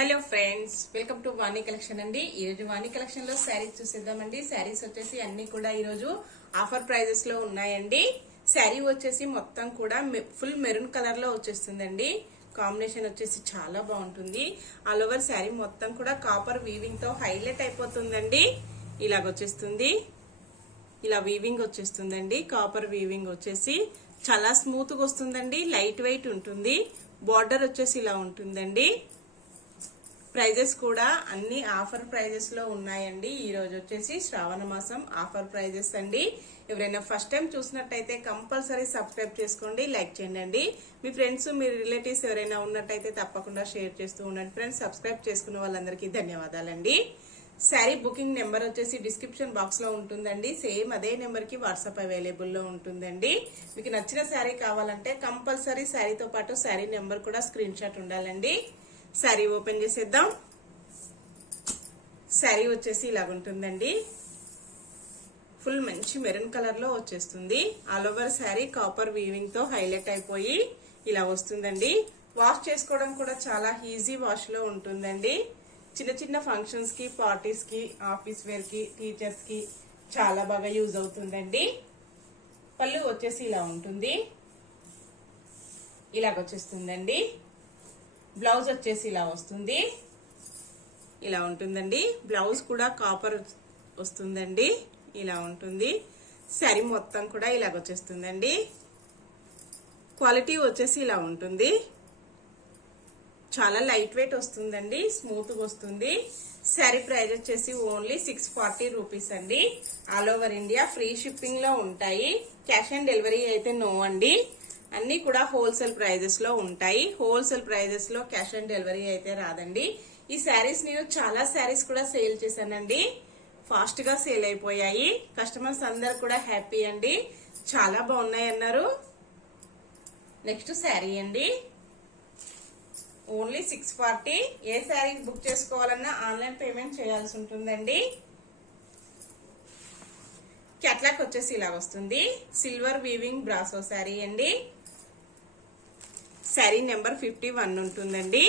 Hello friends, welcome to Vani collection అండి. ఈ రోజు వాణి కలెక్షన్ లో శారీస్ చూసేద్దామండి. శారీస్ వచ్చేసి అన్ని కూడా ఈ రోజు ఆఫర్ ప్రైజెస్ లో ఉన్నాయండి. శారీ వచ్చేసి మొత్తం కూడా ఫుల్ మెరూన్ కలర్ లో వచ్చేస్తుందండి. కాంబినేషన్ వచ్చేసి చాలా బాగుంటుంది. ఆల్ ఓవర్ శారీ మొత్తం కూడా కాపర్ వీవింగ్ తో హైలైట్ అయిపోతుందండి. ఇలాగొచ్చేస్తుంది, ఇలా వీవింగ్ వచ్చేస్తుందండి. కాపర్ వీవింగ్ వచ్చేసి చాలా స్మూత్ గా వస్తుందండి. లైట్ వెయిట్ ఉంటుంది. బార్డర్ వచ్చేసి ఇలా ఉంటుందండి. ప్రైజెస్ కూడా అన్ని ఆఫర్ ప్రైజెస్ లో ఉన్నాయండి. ఈ రోజు వచ్చేసి శ్రావణ మాసం ఆఫర్ ప్రైజెస్ అండి. ఎవరైనా ఫస్ట్ టైం చూసినట్టయితే కంపల్సరీ సబ్స్క్రైబ్ చేసుకోండి, లైక్ చేయండి. మీ ఫ్రెండ్స్, మీ రిలేటివ్స్ ఎవరైనా ఉన్నట్టయితే తప్పకుండా షేర్ చేస్తూ ఉండండి. ఫ్రెండ్స్, సబ్స్క్రైబ్ చేసుకున్న వాళ్ళందరికీ ధన్యవాదాలండి. శారీ బుకింగ్ నెంబర్ వచ్చేసి డిస్క్రిప్షన్ బాక్స్ లో ఉంటుందండి. సేమ్ అదే నెంబర్ కి వాట్సాప్ అవైలబుల్ లో ఉంటుందండి. మీకు నచ్చిన శారీ కావాలంటే కంపల్సరీ శారీతో పాటు శారీ నెంబర్ కూడా స్క్రీన్ షాట్ ఉండాలండి. శారీ ఓపెన్ చేసేద్దాం. శారీ వచ్చేసి ఇలాగుంటుందండి. ఫుల్ మంచి మెరూన్ కలర్ లో వచ్చేస్తుంది. All over sari copper weaving తో హైలైట్ అయిపోయి ఇలా వస్తుందండి. వాష్ చేసుకోవడం కూడా చాలా ఈజీ వాష్ లో ఉంటుందండి. చిన్న చిన్న ఫంక్షన్స్ కి, పార్టీస్ కి, ఆఫీస్ వేర్ కి, టీచర్స్ కి చాలా బాగా యూజ్ అవుతుందండి. పళ్ళు వచ్చేసి ఇలా ఉంటుంది. ఇలాగొచ్చేస్తుందండి. బ్లౌజ్ వచ్చేసి ఇలా వస్తుంది. ఇలా ఉంటుందండి. బ్లౌజ్ కూడా కాపర్ వస్తుందండి. ఇలా ఉంటుంది. శారీ మొత్తం కూడా ఇలాగొచ్చేస్తుందండి. క్వాలిటీ వచ్చేసి ఇలా ఉంటుంది. చాలా లైట్ వెయిట్ వస్తుందండి. స్మూత్ గా వస్తుంది. శారీ ప్రైస్ వచ్చేసి ఓన్లీ 640 రూపీస్ అండి. All over India free shipping లో ఉంటాయి. క్యాష్ ఆన్ డెలివరీ అయితే నో అండి. అన్ని కూడా హోల్సేల్ ప్రైజెస్ లో ఉంటాయి. హోల్సేల్ ప్రైజెస్ లో క్యాష్ ఆన్ డెలివరీ అయితే రాదండి. ఈ శారీస్ నేను చాలా శారీస్ కూడా సేల్ చేశానండి. ఫాస్ట్ గా సేల్ అయిపోయాయి. కస్టమర్స్ అందరు కూడా హ్యాపీ అండి. చాలా బాగున్నాయి అన్నారు. నెక్స్ట్ శారీ అండి. ఓన్లీ 640. ఏ శారీ బుక్ చేసుకోవాలన్నా ఆన్లైన్ పేమెంట్ చేయాల్సి ఉంటుందండి. క్యాట్లాగ్ వచ్చేసి ఇలా వస్తుంది. సిల్వర్ వీవింగ్ బ్రాసో శారీ అండి. శారీ నెంబర్ 51 ఉంటుందండి.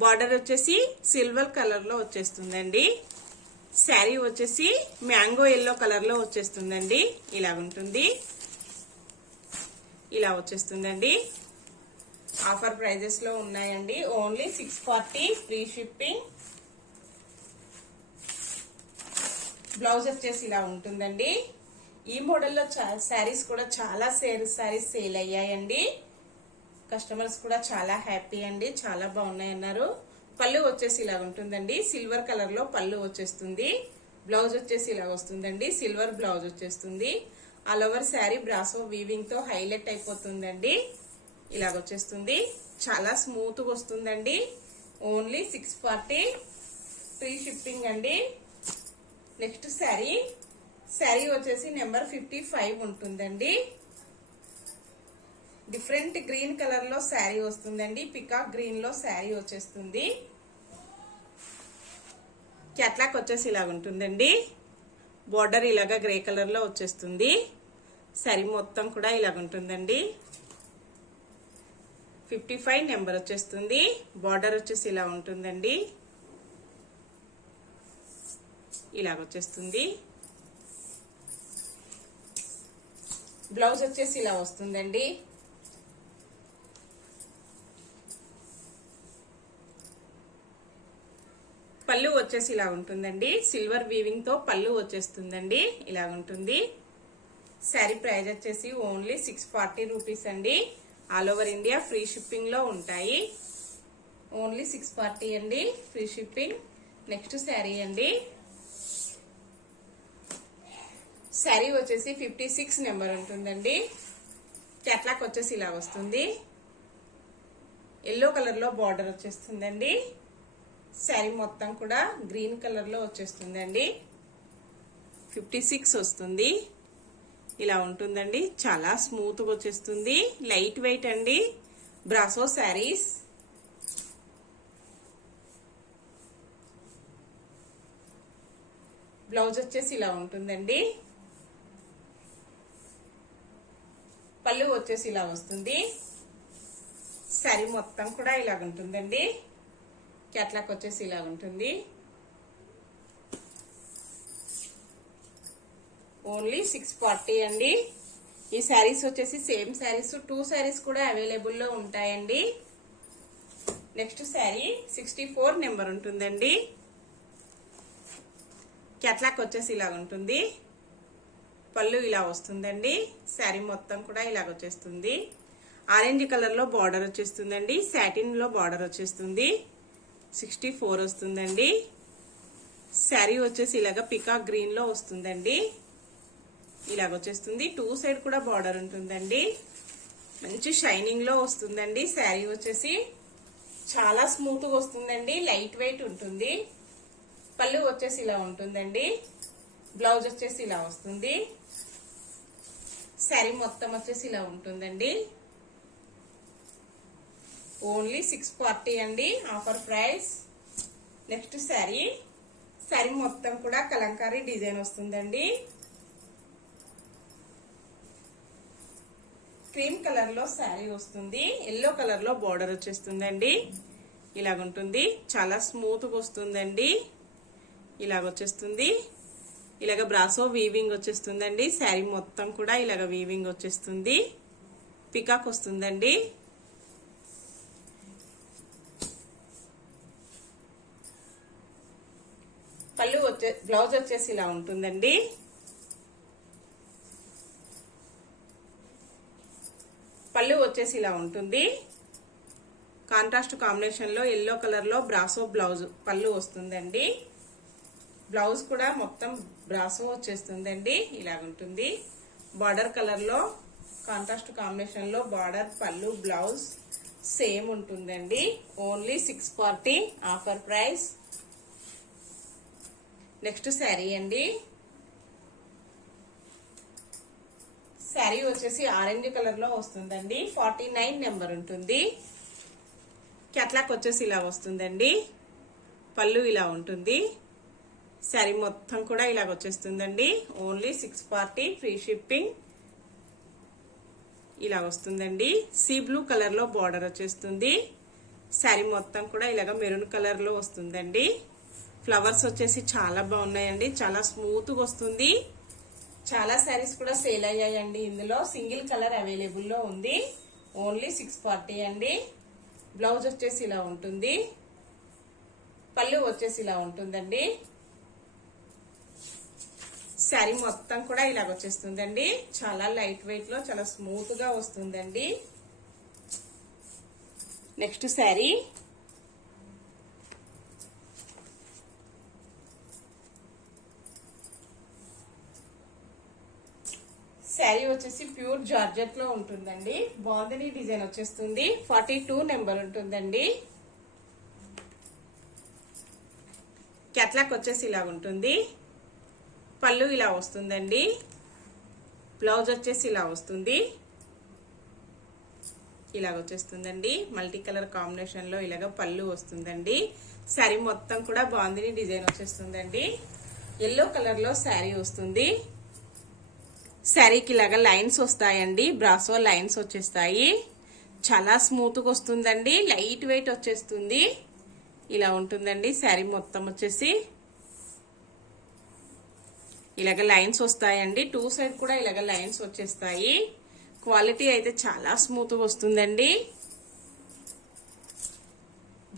బార్డర్ వచ్చేసి సిల్వర్ కలర్ లో వచ్చేస్తుందండి. శారీ వచ్చేసి మ్యాంగో ఎల్లో కలర్ లో వచ్చేస్తుందండి. ఇలా ఉంటుంది. ఇలా వచ్చేస్తుందండి. ఆఫర్ ప్రైజెస్ లో ఉన్నాయండి. Only 640 free shipping. బ్లౌజ్ వచ్చేసి ఇలా ఉంటుందండి. ఈ మోడల్లో శారీస్ కూడా చాలా శారీస్ సేల్ అయ్యాయండి. కస్టమర్స్ కూడా చాలా హ్యాపీ అండి. చాలా బాగున్నాయి అన్నారు. పళ్ళు వచ్చేసి ఇలా ఉంటుందండి. సిల్వర్ కలర్ లో పళ్ళు వచ్చేస్తుంది. బ్లౌజ్ వచ్చేసి ఇలా వస్తుందండి. సిల్వర్ బ్లౌజ్ వచ్చేస్తుంది. All over sari brasso weaving తో హైలైట్ అయిపోతుందండి. ఇలాగొచ్చేస్తుంది. చాలా స్మూత్ గా వస్తుందండి. ఓన్లీ 640 ఫ్రీ షిప్పింగ్ అండి. నెక్స్ట్ శారీ. శారీ వచ్చేసి నెంబర్ 55 ఉంటుందండి. డిఫరెంట్ గ్రీన్ కలర్ లో శారీ వస్తుందండి. పికాక్ గ్రీన్ లో శారీ వచ్చేస్తుంది. క్యాట్లాగ్ వచ్చేసి ఇలాగ ఉంటుందండి. బోర్డర్ ఇలాగా గ్రే కలర్ లో వచ్చేస్తుంది. శారీ మొత్తం కూడా ఇలాగ ఉంటుందండి. 55 నెంబర్ వచ్చేస్తుంది. బార్డర్ వచ్చేసి ఇలా ఉంటుందండి. ఇలాగొచ్చేస్తుంది. బ్లౌజ్ వచ్చేసి ఇలా వస్తుందండి. పళ్ళు వచ్చేసి ఇలా ఉంటుందండి. సిల్వర్ వీవింగ్ తో పళ్ళు వచ్చేస్తుందండి. ఇలా ఉంటుంది. శారీ ప్రైస్ వచ్చేసి ఓన్లీ 640 రూపీస్ అండి. All over India free shipping లో ఉంటాయి. ఓన్లీ 640 అండి ఫ్రీ షిప్పింగ్. నెక్స్ట్ శారీ అండి. శారీ వచ్చేసి 56 నెంబర్ ఉంటుందండి. క్యాట్లాగ్ వచ్చేసి ఇలా వస్తుంది. ఎల్లో కలర్ లో బార్డర్ వచ్చేస్తుందండి. శారీ మొత్తం కూడా గ్రీన్ కలర్ లో వచ్చేస్తుందండి. 56 వస్తుంది. ఇలా ఉంటుందండి. చాలా స్మూత్ గా వచ్చేస్తుంది. లైట్ వెయిట్ అండి. బ్రాసో శారీస్. బ్లౌజ్ వచ్చేసి ఇలా ఉంటుందండి. పళ్ళు వచ్చేసి ఇలా వస్తుంది. శారీ మొత్తం కూడా ఇలాగ ఉంటుందండి. క్యాట్లాగ్ వచ్చేసి ఇలా ఉంటుంది. ఓన్లీ 640 అండి. ఈ శారీస్ వచ్చేసి సేమ్ శారీస్ 2 శారీస్ కూడా అవైలబుల్ లో ఉంటాయండి. నెక్స్ట్ శారీ 64 నెంబర్ ఉంటుందండి. క్యాట్లాగ్ వచ్చేసి ఇలా ఉంటుంది. పళ్ళు ఇలా వస్తుందండి. శారీ మొత్తం కూడా ఇలాగ వచ్చేస్తుంది. ఆరెంజ్ కలర్ లో బార్డర్ వచ్చేస్తుందండి. సాటిన్ లో బార్డర్ వచ్చేస్తుంది. 64 వస్తుందండి. శారీ వచ్చేసి ఇలాగ పికాక్ గ్రీన్ లో వస్తుందండి. ఇలాగ వచ్చేస్తుంది. 2 సైడ్ కూడా బార్డర్ ఉంటుందండి. మంచి షైనింగ్ లో వస్తుందండి. శారీ వచ్చేసి చాలా స్మూత్ గా వస్తుందండి. లైట్ వెయిట్ ఉంటుంది. పళ్ళు వచ్చేసి ఇలా ఉంటుందండి. బ్లౌజ్ వచ్చేసి ఇలా వస్తుంది. శారీ మొత్తం వచ్చేసి ఇలా ఉంటుందండి. ఓన్లీ 640 అండి, ఆఫర్ ప్రైస్. నెక్స్ట్ శారీ మొత్తం కూడా కలంకారీ డిజైన్ వస్తుందండి. క్రీమ్ కలర్ లో శారీ వస్తుంది. ఎల్లో కలర్ లో బార్డర్ వచ్చేస్తుందండి. ఇలాగుంటుంది. చాలా స్మూత్ గా వస్తుందండి. ఇలాగ వచ్చేస్తుంది. ఇలాగ బ్రాసో వీవింగ్ వచ్చేస్తుందండి. శారీ మొత్తం కూడా ఇలాగ వీవింగ్ వచ్చేస్తుంది. పికాక్ వస్తుందండి. బ్లౌజ్ వచ్చేసి ఇలా ఉంటుందండి. పళ్ళు వచ్చేసి ఇలా ఉంటుంది. కాంట్రాస్ట్ కాంబినేషన్ లో ఎల్లో కలర్ లో బ్రాసో బ్లౌజ్ పళ్ళు వస్తుందండి. బ్లౌజ్ కూడా మొత్తం బ్రాసో వచ్చేస్తుందండి. ఇలాగుంటుంది. బార్డర్ కలర్ లో కాంట్రాస్ట్ కాంబినేషన్ లో బార్డర్, పళ్ళు, బ్లౌజ్ సేమ్ ఉంటుందండి. Only 640 offer price. Next sari అండి. శారీ వచ్చేసి ఆరెంజ్ కలర్ లో వస్తుందండి. 49 నెంబర్ ఉంటుంది. క్యాట్లాగ్ వచ్చేసి ఇలా వస్తుందండి. పళ్ళు ఇలా ఉంటుంది. శారీ మొత్తం కూడా ఇలాగ వచ్చేస్తుందండి. Only 640 free shipping. ఇలా వస్తుందండి. సీ బ్లూ కలర్ లో బార్డర్ వచ్చేస్తుంది. శారీ మొత్తం కూడా ఇలాగ మెరూన్ కలర్ లో వస్తుందండి. ఫ్లవర్స్ వచ్చేసి చాలా బాగున్నాయండి. చాలా స్మూత్ గా వస్తుంది. చాలా శారీస్ కూడా సేల్ అయ్యాయండి. ఇందులో సింగిల్ కలర్ అవైలబుల్ లో ఉంది. ఓన్లీ 640 అండి. బ్లౌజ్ వచ్చేసి ఇలా ఉంటుంది. పళ్ళు వచ్చేసి ఇలా ఉంటుందండి. శారీ మొత్తం కూడా ఇలాగ వచ్చేస్తుందండి. చాలా లైట్ వెయిట్ లో చాలా స్మూత్ గా వస్తుందండి. నెక్స్ట్ శారీ వచ్చేసి ప్యూర్ జార్జెట్ లో ఉంటుందండి. బాందిని డిజైన్ వచ్చేస్తుంది. 42 నెంబర్ ఉంటుందండి. క్యాట్లాగ్ వచ్చేసి ఇలా ఉంటుంది. పళ్ళు ఇలా వస్తుందండి. బ్లౌజ్ వచ్చేసి ఇలా వస్తుంది. ఇలాగ వచ్చేస్తుందండి. మల్టీ కలర్ కాంబినేషన్ లో ఇలాగ పళ్ళు వస్తుందండి. శారీ మొత్తం కూడా బాందిని డిజైన్ వచ్చేస్తుందండి. ఎల్లో కలర్ లో శారీ వస్తుంది. శారీకి ఇలాగా లైన్స్ వస్తాయండి. బ్రాసో లైన్స్ వచ్చేస్తాయి. చాలా స్మూత్ గా వస్తుందండి. లైట్ వెయిట్ వచ్చేస్తుంది. ఇలా ఉంటుందండి. శారీ మొత్తం వచ్చేసి ఇలాగ లైన్స్ వస్తాయండి. 2 సైడ్ కూడా ఇలాగ లైన్స్ వచ్చేస్తాయి. క్వాలిటీ అయితే చాలా స్మూత్ గా వస్తుందండి.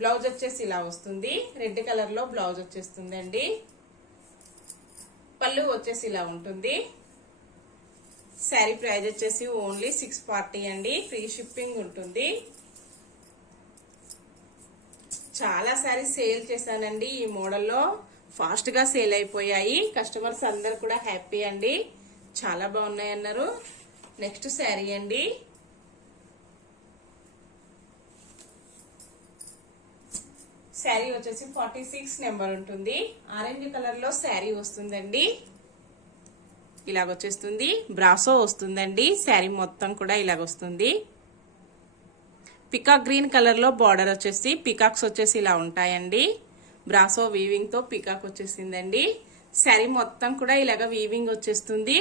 బ్లౌజ్ వచ్చేసి ఇలా వస్తుంది. రెడ్ కలర్ లో బ్లౌజ్ వచ్చేస్తుందండి. పళ్ళు వచ్చేసి ఇలా ఉంటుంది. శారీ ప్రైస్ వచ్చేసి ఓన్లీ 640 అండి. ఫ్రీ షిప్పింగ్ ఉంటుంది. చాలా శారీస్ సేల్ చేశానండి. ఈ మోడల్లో ఫాస్ట్ గా సేల్ అయిపోయాయి. కస్టమర్స్ అందరు కూడా హ్యాపీ అండి. చాలా బాగున్నాయి అన్నారు. నెక్స్ట్ శారీ అండి. శారీ వచ్చేసి 46 నెంబర్ ఉంటుంది. ఆరెంజ్ కలర్ లో శారీ వస్తుందండి. ఇలాగొచ్చేస్తుంది. బ్రాసో వస్తుందండి. శారీ మొత్తం కూడా ఇలాగొస్తుంది. పికాక్ గ్రీన్ కలర్ లో బార్డర్ వచ్చేసి పికాక్స్ వచ్చేసి ఇలా ఉంటాయండి. బ్రాసో వీవింగ్ తో పికాక్ వచ్చేసిందండి. శారీ మొత్తం కూడా ఇలాగ వీవింగ్ వచ్చేస్తుంది.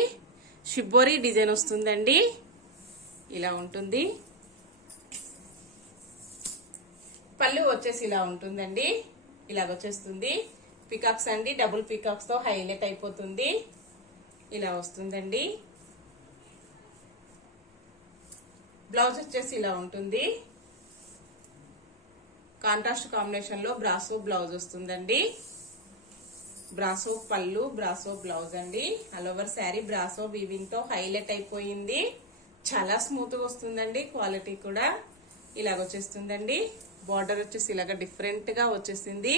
షిబ్బోరీ డిజైన్ వస్తుందండి. ఇలా ఉంటుంది. పళ్ళు వచ్చేసి ఇలా ఉంటుందండి. ఇలాగ వచ్చేస్తుంది. పికాక్స్ అండి, డబుల్ పికాక్స్ తో హైలైట్ అయిపోతుంది. ఇలా వస్తుందండి. బ్లౌజ్ వచ్చేసి ఇలా ఉంటుంది. కాంట్రాస్ట్ కాంబినేషన్ లో బ్రాసో బ్లౌజ్ వస్తుందండి. బ్రాసో పళ్ళు, బ్రాసో బ్లౌజ్ అండి. All over sari brasso weaving తో హైలైట్ అయిపోయింది. చాలా స్మూత్ గా వస్తుందండి. క్వాలిటీ కూడా ఇలాగ వచ్చేస్తుందండి. బార్డర్ వచ్చేసి ఇలాగ డిఫరెంట్ గా వచ్చేసింది.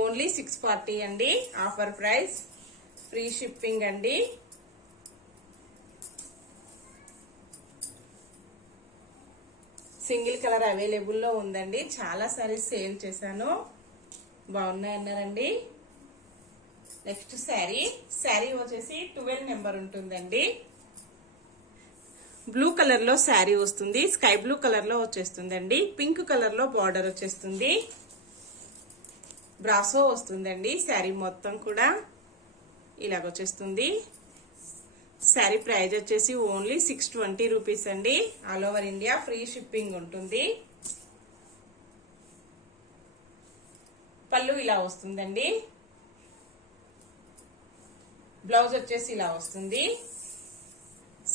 ఓన్లీ 640 అండి. ఆఫర్ ప్రైస్, ఫ్రీ షిప్పింగ్ అండి. సింగిల్ కలర్ అవైలబుల్ లో ఉందండి. చాలా సారీస్ సేల్ చేశాను, బాగున్నాయి అన్నారండి. నెక్స్ట్ శారీ వచ్చేసి 12 నెంబర్ ఉంటుందండి. బ్లూ కలర్ లో శారీ వస్తుంది. స్కై బ్లూ కలర్ లో వచ్చేస్తుందండి. పింక్ కలర్ లో బార్డర్ వచ్చేస్తుంది. బ్రాసో వస్తుందండి. శారీ మొత్తం కూడా ఇలాగ వచ్చేస్తుంది. శారీ ప్రైస్ వచ్చేసి ఓన్లీ 620 రూపీస్ అండి. All over India free shipping ఉంటుంది. పళ్ళు ఇలా వస్తుందండి. బ్లౌజ్ వచ్చేసి ఇలా వస్తుంది.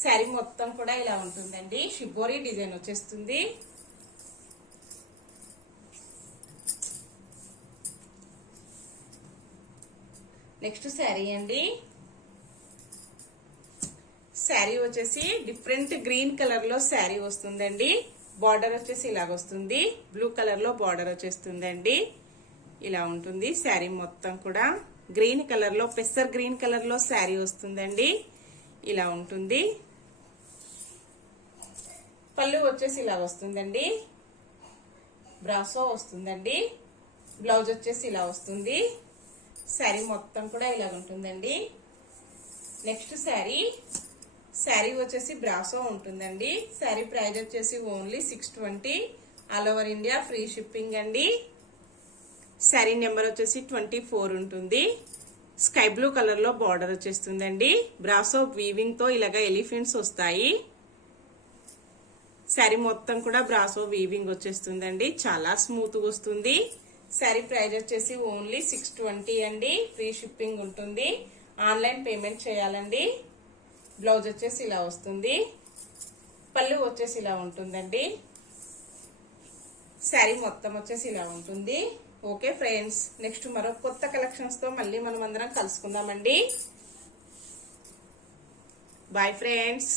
శారీ మొత్తం కూడా ఇలా ఉంటుందండి. షిబోరి డిజైన్ వచ్చేస్తుంది. నెక్స్ట్ శారీ అండి. శారీ వచ్చేసి డిఫరెంట్ గ్రీన్ కలర్ లో శారీ వస్తుందండి. బార్డర్ వచ్చేసి ఇలాగ వస్తుంది. బ్లూ కలర్ లో బార్డర్ వచ్చేస్తుందండి. ఇలా ఉంటుంది. శారీ మొత్తం కూడా గ్రీన్ కలర్ లో, పెసర్ గ్రీన్ కలర్ లో శారీ వస్తుందండి. ఇలా ఉంటుంది. పళ్ళు వచ్చేసి ఇలా వస్తుందండి. బ్రాసో వస్తుందండి. బ్లౌజ్ వచ్చేసి ఇలా వస్తుంది. శారీ మొత్తం కూడా ఇలా ఉంటుందండి. నెక్స్ట్ శారీ వచ్చేసి బ్రాసో ఉంటుందండి. శారీ ప్రైస్ వచ్చేసి only 620. All over India free shipping అండి. శారీ నెంబర్ వచ్చేసి 24 ఉంటుంది. స్కై బ్లూ కలర్ లో బార్డర్ వచ్చేస్తుందండి. బ్రాసో వీవింగ్ తో ఇలాగ ఎలిఫెంట్స్ వస్తాయి. శారీ మొత్తం కూడా బ్రాసో వీవింగ్ వచ్చేస్తుందండి. చాలా స్మూత్ గా వస్తుంది. శారీ ప్రైస్ వచ్చేసి ఓన్లీ 620 అండి. ఫ్రీ షిప్పింగ్ ఉంటుంది. ఆన్లైన్ పేమెంట్ చేయాలండి. బ్లౌజ్ వచ్చేసి ఇలా వస్తుంది. పళ్ళు వచ్చేసి ఇలా ఉంటుందండి. శారీ మొత్తం వచ్చేసి ఇలా ఉంటుంది. ఓకే ఫ్రెండ్స్, నెక్స్ట్ మరో కొత్త కలెక్షన్స్ తో మళ్ళీ మనం అందరం కలుసుకుందామండి. Bye friends.